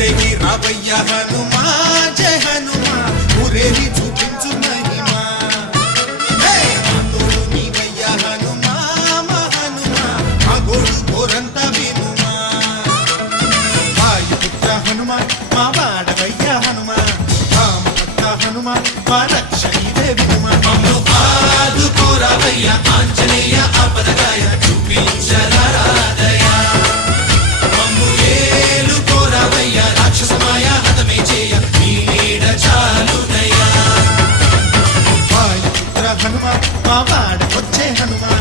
ఊరేగి రావయ్య హనుమా జయ హనుమా ఊరేగి చూపించు మహిమా తోడు నీవయ్య హనుమా మా హనుమా మా గోడు గోరంత వినుమా వాయుపుత్ర హనుమా మా వాడవయ్య హనుమా రామభక్త హనుమా మా రక్ష ఇదే వినుమా మమ్ము ఆదుకోరావయ్య ఆంజనేయ ఆపదగాయ చూపించరాదయ మమ్ము ఏలుకోరావయ్య రాక్షసమాయ హతమే చేయ నీ నీడ చాలునయ్య వాయుపుత్ర హనుమా మా వాడవచ్చే హనుమా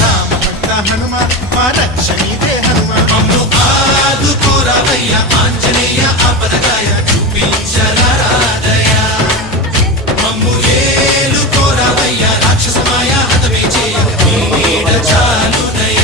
రామభక్త హనుమా మా రక్ష ఇదే హనుమా మమ్ము ఆదుకోరావయ్య ఆంజనేయ ఆపదగాయ చూపించరాదయ మమ్ము ఏలుకోరావయ్య రాక్షసమాయ హతమే చేయ నీ నీడ చాలునయ్య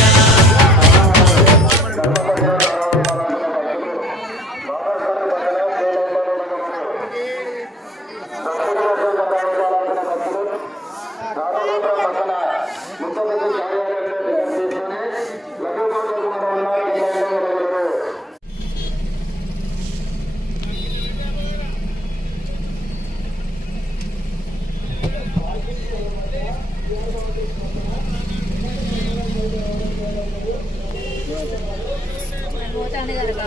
పోతానే కదా